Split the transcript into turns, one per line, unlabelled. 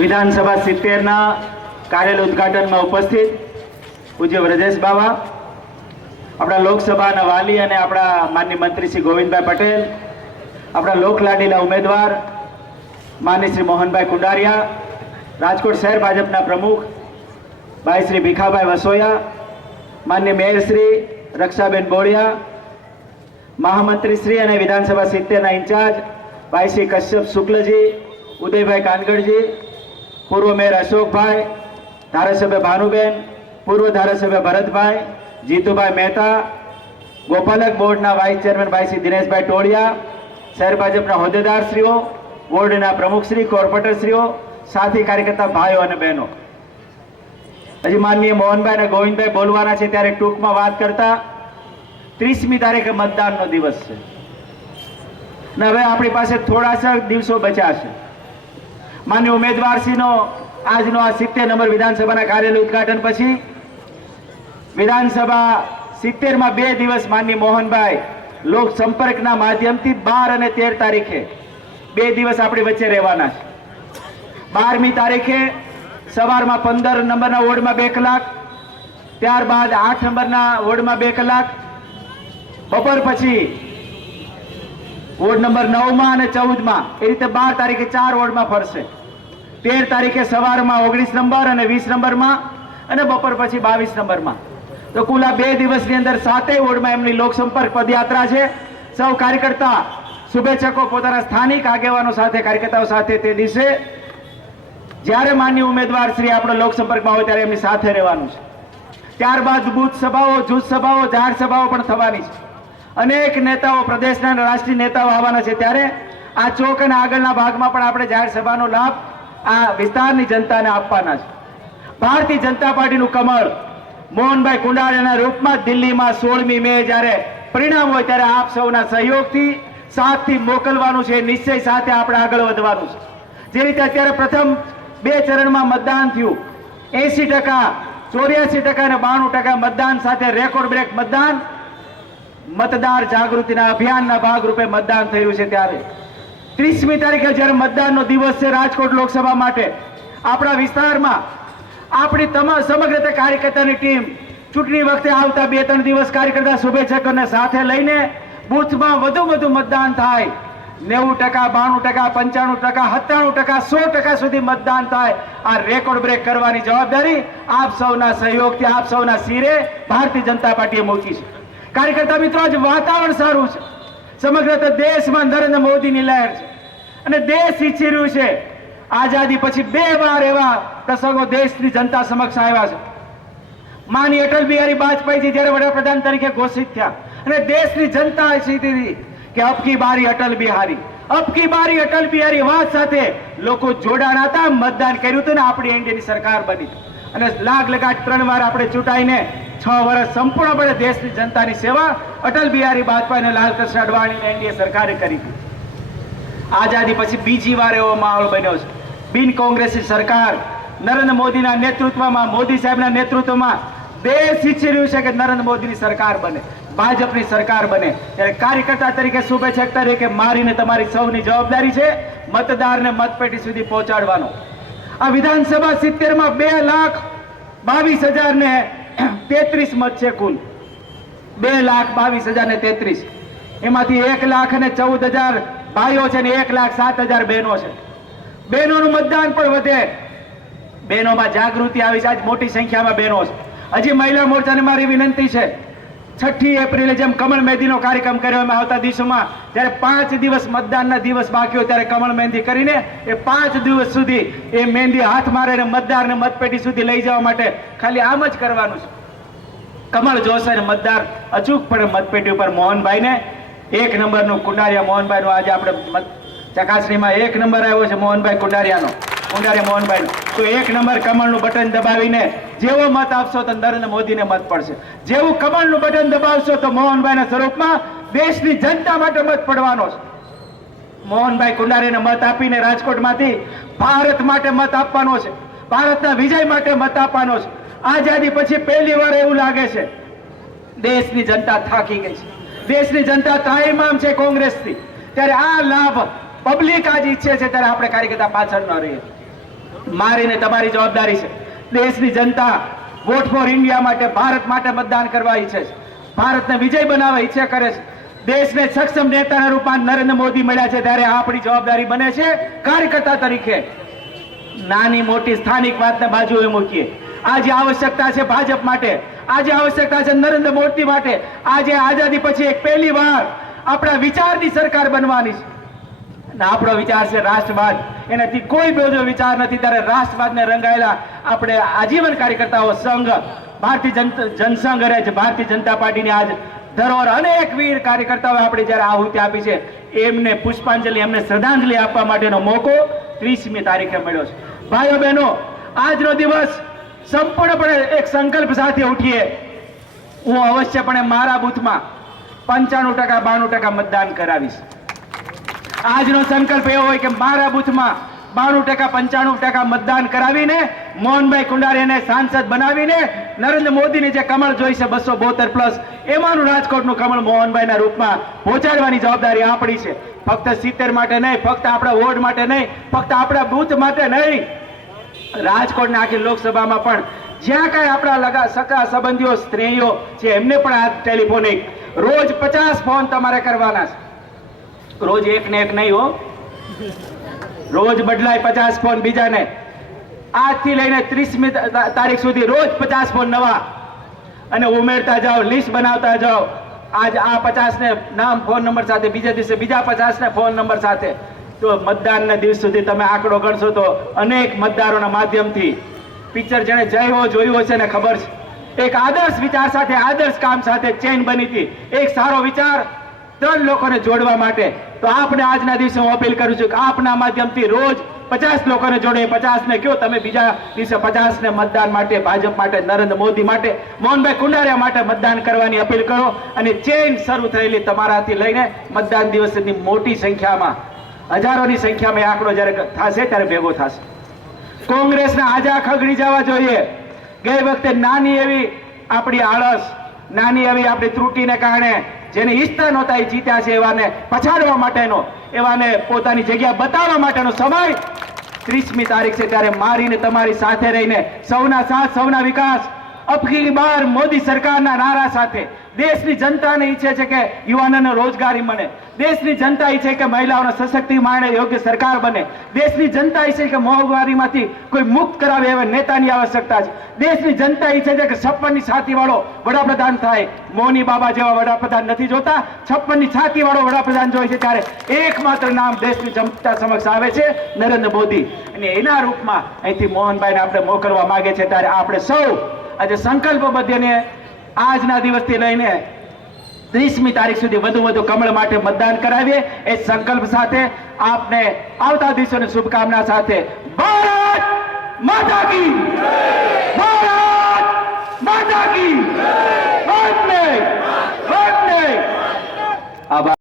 વિધાનસભા સિત્તેરના કાર્યાલય ઉદ્ઘાટનમાં ઉપસ્થિત પૂજ્ય વ્રજેશ બાવા, આપણા લોકસભાના વાલી અને આપણા માનની મંત્રી શ્રી ગોવિંદભાઈ પટેલ, આપણા લોકલાડીલા ઉમેદવાર માન્ય શ્રી મોહનભાઈ કુંડારિયા, રાજકોટ શહેર ભાજપના પ્રમુખ ભાઈ શ્રી ભીખાભાઈ વસોયા માન્ય મેયર શ્રી રક્ષાબેન બોળિયા મહામંત્રી શ્રી અને વિધાનસભા સિત્તેરના ઇન્ચાર્જ ભાઈ શ્રી કશ્યપ શુક્લજી, ઉદયભાઈ કાનગડજી પૂર્વ મેયર અશોકભાઈ, ધારાસભ્ય ભાનુબેન, પૂર્વ ધારાસભ્ય ભરતભાઈ, જીતુભાઈ મહેતા, ગોપાલક બોર્ડના વાઇસ ચેરમેન ભાઈ શ્રી દિનેશભાઈ ટોળિયા, શહેર ભાજપના હોદ્દેદારશ્રીઓ બોર્ડના પ્રમુખશ્રી કોર્પોરેટરશ્રીઓ સાથી કાર્યકર્તા ભાઈઓ અને બહેનો. હજી માનનીય મોહનભાઈ અને ગોવિંદભાઈ બોલવાના છે, ત્યારે ટૂંકમાં વાત કરતા ત્રીસમી તારીખે મતદાનનો દિવસ છે. ને હવે આપણી પાસે થોડાસા દિવસો બચ્યા છે. માન્ય ઉમેદવારશ્રીનો આજનો આ સિત્તેર નંબર વિધાનસભાના કાર્યાલય ઉદઘાટન પછી વિધાનસભા સિત્તેરમાં બે દિવસ માન્ય મોહનભાઈ લોક સંપર્કના માધ્યમથી બાર અને તેર તારીખે બે દિવસ આપણી વચ્ચે રહેવાના છે. બારમી તારીખે સવારમાં પંદર નંબરના વોર્ડમાં બે કલાક, ત્યારબાદ આઠ નંબરના વોર્ડમાં બે કલાક, બપોર પછી વોર્ડ નંબર નવમાં અને ચૌદમાં. એ રીતે બાર તારીખે ચાર વોર્ડમાં ફરશે. તેર તારીખે સવારમાં ઓગણીસ નંબર અને વીસ નંબરમાં અને બપોર પછી બાવીસ નંબરમાં. તો કુલ બે દિવસની અંદર સાતેય વોર્ડમાં એમની લોકસંપર્ક પદયાત્રા છે. સૌ કાર્યકર્તા શુભેચ્છકો પોતાના સ્થાનિક આગેવાનો સાથે, કાર્યકર્તાઓ સાથે તે દિવસે. જ્યારે માન્ય ઉમેદવાર શ્રી આપણો લોકસંપર્કમાં હોય ત્યારે એમની સાથે રહેવાનું છે. ત્યારબાદ બુથ સભાઓ, જૂથ સભાઓ, જાહેર સભાઓ પણ થવાની છે. અનેક નેતાઓ પ્રદેશના રાષ્ટ્રીય નેતાઓ આવવાના છે. ત્યારે આ ચોક અને આગળના ભાગમાં પણ આપણે જાહેર સભાનો લાભ આ વિસ્તારની જનતાને આપવાના છે. ભારતીય જનતા પાર્ટીનું કમળ મોહનભાઈ કુંડાળીના રૂપમાં દિલ્હીમાં સોળમી મે જ્યારે પરિણામ હોય ત્યારે આપ સૌના સહયોગથી સાથથી મોકલવાનું છે. નિશ્ચય સાથે આપણે આગળ વધવાનું છે. જે રીતે અત્યારે પ્રથમ બે ચરણમાં મતદાન થયું. એસી ટકા, ચોર્યાસી ટકા અને બાણું ટકા મતદાન સાથે રેકોર્ડ બ્રેક મતદાન મતદાર જાગૃતિના અભિયાનના ભાગરૂપે મતદાન થયું છે ત્યારે. ત્રીસમી તારીખે જ્યારે મતદાનનો દિવસ છે રાજકોટ લોકસભા માટે, આપણા વિસ્તારમાં આપણી તમામ સમગ્ર રીતે કાર્યકર્તાની ટીમ ચૂંટણી વખતે આવતા બે, ત્રણ દિવસ કાર્યકર્તા શુભેચ્છકોને સાથે લઈને બૂથમાં વધુ વધુ મતદાન થાય. નેવું ટકા, બાણું ટકા, પંચાણું ટકા, સત્તાણું ટકા, સો ટકા સુધી મતદાન થાય. આ રેકોર્ડ બ્રેક કરવાની જવાબદારી આપ સૌના સહયોગથી, આપ સૌના શિરે ભારતીય જનતા પાર્ટીએ મૂકી છે. કાર્યકર્તા મિત્રો, આજે વાતાવરણ સારું છે. સમગ્ર દેશમાં નરેન્દ્ર મોદીની લહેર છે. અને દેશ ઈચ્છી રહ્યું છે, આઝાદી પછી બે વાર એવા પ્રસંગો દેશની જનતા સમક્ષ આવ્યા છે. માની અટલ બિહારી વાજપેયીજી જ્યારે વડાપ્રધાન તરીકે ઘોષિત થયા, અને દેશની જનતા ઈચ્છી કે અબકી બારી અટલ બિહારી અબકી બારી અટલ બિહારી વાત સાથે લોકો જોડાણ હતા, મતદાન કર્યું હતું ને આપણી એનડીએની સરકાર બની. અને લાગ લગાટ ત્રણ વાર આપણે ચૂંટાઈને છ વર્ષ સંપૂર્ણપણે દેશની જનતાની સેવા અટલ બિહારી વાજપેયી અને લાલકૃષ્ણ અડવાણીને એનડીએ સરકારે કરી હતી આઝાદી પછી બીજી વાર એવો માહોલ બન્યો છે. બિન કોંગ્રેસી સરકાર નરેન્દ્ર મોદીના નેતૃત્વમાં, મોદી સાહેબના નેતૃત્વમાં દેશ ઈચ્છી રહ્યું છે કે નરેન્દ્ર મોદીની સરકાર બને, ભાજપની સરકાર બને. ત્યારે કાર્યકર્તા તરીકે શુભેચ્છક તરીકે મારીને તમારી સૌની જવાબદારી છે મતદારને મતપેટી સુધી પહોંચાડવાનો. આ વિધાનસભા સિત્તેરમાં બે લાખ બાવીસ હજાર ને તેત્રીસ મત છે કુલ. બે લાખ બાવીસ હજાર ને તેત્રીસ. એમાંથી એક લાખ અને ચૌદ હજાર ભાઈઓ છે ને એક લાખ સાત હજાર બહેનો છે. બહેનોનું મતદાન પણ વધે. બહેનોમાં જાગૃતિ આવી છે. આજ મોટી સંખ્યામાં બહેનો છે. હજી મહિલા મોરચાને મારી વિનંતી છે. છઠ્ઠી એપ્રિલે જેમ કમળ મહેંદીનો કાર્યક્રમ કર્યો એમાં આવતા દિવસોમાં, જ્યારે પાંચ દિવસ મતદાનના દિવસ બાકી હોય ત્યારે કમળ મહેંદી કરીને એ પાંચ દિવસ સુધી એ મહેંદી હાથ મારે અને મતદારને મતપેટી સુધી લઈ જવા માટે ખાલી આમ જ કરવાનું છે. કમળ જોશે અને મતદાર અચૂકપણે મતપેટી ઉપર મોહનભાઈને. એક નંબરનું કુંડારિયા મોહનભાઈનું આજે આપણે ચકાસણીમાં એક નંબર આવ્યો છે મોહનભાઈ કુંડારિયાનો. કુંડારિયા મોહનભાઈનો. તો એક નંબર કમળનું બટન દબાવીને જેવો મત આપશો તો નરેન્દ્ર મોદીને મત પડશે. જેવું કમળનું બટન દબાવશો તો મોહનભાઈના સ્વરૂપમાં દેશની જનતા માટે મત પડવાનો છે. મોહનભાઈ કુંડારીને મત આપીને રાજકોટમાંથી ભારત માટે મત આપવાનો છે. ભારતના વિજય માટે મત આપવાનો છે. આઝાદી પછી પહેલી વાર એવું લાગે છે, દેશની જનતા થાકી ગઈ છે. દેશની જનતા તાઈમામ છે કોંગ્રેસથી. ત્યારે આ લાભ પબ્લિક આજ ઈચ્છે છે ત્યારે આપણે કાર્યકર્તા પાછળ ન રહીએ. મારીને તમારી જવાબદારી છે. દેશની જનતા વોટ ફોર ઇન્ડિયા માટે, ભારત માટે મતદાન કરવા ઈચ્છે છે. ભારતને વિજય બનાવવા ઈચ્છા કરે છે. દેશને સક્ષમ નેતાના રૂપમાં નરેન્દ્ર મોદી મળ્યા છે ત્યારે આપણી જવાબદારી બને છે કાર્યકર્તા તરીકે. નાની મોટી સ્થાનિક વાતને બાજુએ મૂકીએ. આજે આવશ્યકતા છે ભાજપ માટે. આજે આવશ્યકતા છે નરેન્દ્ર મોદી માટે. આજે આઝાદી પછી એક પહેલી વાર આપણા વિચારની સરકાર બનવાની છે. અને આપણો વિચાર છે રાષ્ટ્રવાદ. એનાથી કોઈ બીજો વિચાર નથી, ત્યારે રાષ્ટ્રવાદને રંગાયેલા આપણે આજીવન કાર્યકર્તાઓ સંઘ, ભારતીય જનસંઘ રહે છે. ભારતીય જનતા પાર્ટીની આજ ધરોહર અનેક વીર કાર્યકર્તાઓ આપણે જ્યારે આહુતિ આપી છે, એમને પુષ્પાંજલિ, એમને શ્રદ્ધાંજલિ આપવા માટેનો મોકો ત્રીસમી તારીખે મળ્યો છે. ભાઈઓ બહેનો, આજનો દિવસ સંપૂર્ણપણે એક સંકલ્પ સાથે ઉઠીએ. હું અવશ્યપણે મારા બૂથમાં પંચાણું ટકા, બાણું ટકા મતદાન કરાવીશ. આજનો સંકલ્પ એવો હોય કે મારા બૂથમાં બાણું ટકા, પંચાણું ટકા મતદાન કરાવીને, મોહનભાઈ કુંડારીને સાંસદ બનાવીને, નરેન્દ્ર મોદીની જે કમળ જોઈ છે બસો બોતેર પ્લસ, એમાંનું રાજકોટનું કમળ મોહનભાઈના રૂપમાં પહોંચાડવાની જવાબદારી આપણી છે. ફક્ત સિત્તેર માટે નહીં, ફક્ત આપણા વોર્ડ માટે નહીં, ફક્ત આપણા બૂથ માટે નહીં. રાજકોટની આખી લોકસભામાં પણ જ્યાં કાંઈ આપણા લગા સગા સંબંધીઓ, સ્ત્રીઓ છે, એમને પણ આ ટેલિફોનિક. રોજ પચાસ ફોન તમારે કરવાના છે. રોજ એક ને એક નહીં હો. રોજ બદલાય પચાસ ફોન બીજાને. આજથી લઈને ત્રીસમી તારીખ સુધી રોજ પચાસ ફોન નવા. અને ઉમેરતા જાઓ, લિસ્ટ બનાવતા જાઓ. આજ આ પચાસ ને નામ ફોન નંબર સાથે, બીજા દિવસે બીજા પચાસ ને ફોન નંબર સાથે. તો મતદાનના દિવસ સુધી તમે આંકડો ગણશો તો અનેક મતદારોના માધ્યમથી પિક્ચર જેણે જય હો જોયું હશે ને ખબર છે? એક આદર્શ વિચાર સાથે, આદર્શ કામ સાથે ચેન બની હતી. એક સારો વિચાર ત્રણ લોકોને જોડવા માટે. તો આપને આજના દિવસે હું અપીલ કરું છું કે આપના માધ્યમથી રોજ પચાસ લોકોને જોડે પચાસ ને કયો, તમે બીજા દિવસે પચાસ ને મતદાન માટે, ભાજપ માટે, નરેન્દ્ર મોદી માટે, મોહનભાઈ કુંડારિયા માટે મતદાન કરવાની અપીલ કરો. અને ચેન શરૂ થયેલી તમારાથી લઈને મતદાન દિવસની મોટી સંખ્યામાં હજારોની સંખ્યામાં આંકડો જ્યારે થશે ત્યારે ભેગો થશે. કોંગ્રેસના આજા ખગડી જવા જોઈએ. ગઈ વખતે નાની એવી આપણી આળસ, નાની એવી આપણી ત્રુટીને કારણે જેને ઈચ્છતા નહોતા એ જીત્યા છે એવાને પછાડવા માટેનો, એવાને પોતાની જગ્યા બતાવવા માટેનો સમય ત્રીસમી તારીખ છે ત્યારે મારીને તમારી સાથે રહીને સૌના સાથ, સૌના વિકાસ અબકી બાર મોદી સરકારના નારા સાથે દેશની જનતાને ઈચ્છે છે કે યુવાનોને રોજગારી મળે. દેશની જનતા ઈચ્છે કે મહિલાઓને સશક્તિ માણે યોગ્ય સરકાર બને. દેશની જનતા ઈચ્છે કે મોંઘવારીમાંથી કોઈ મુક્ત કરાવે એવા નેતાની આવશ્યકતા છે. દેશની જનતા ઈચ્છે છે કે છપ્પનની છાતીવાળો વડાપ્રધાન થાય. મોની બાબા જેવા વડાપ્રધાન નથી જોતા. છપ્પનની છાતીવાળો વડાપ્રધાન જોઈએ છે ત્યારે એકમાત્ર નામ દેશની જનતા સમક્ષ આવે છે નરેન્દ્ર મોદી. અને એના રૂપમાં અહીંથી મોહનભાઈને આપણે મોકલવા માગે છે ત્યારે આપણે સૌ આજે સંકલ્પ મધ્યને આજના દિવસથી લઈને ત્રીસમી તારીખ સુધી વધુ વધુ કમળ માટે મતદાન કરાવીએ. એ સંકલ્પ સાથે આપને આવતા દિવસોની શુભકામના સાથે ભારત માતા કી ભારત માતા કી ભારત નહીં ભારત નહીં આભાર.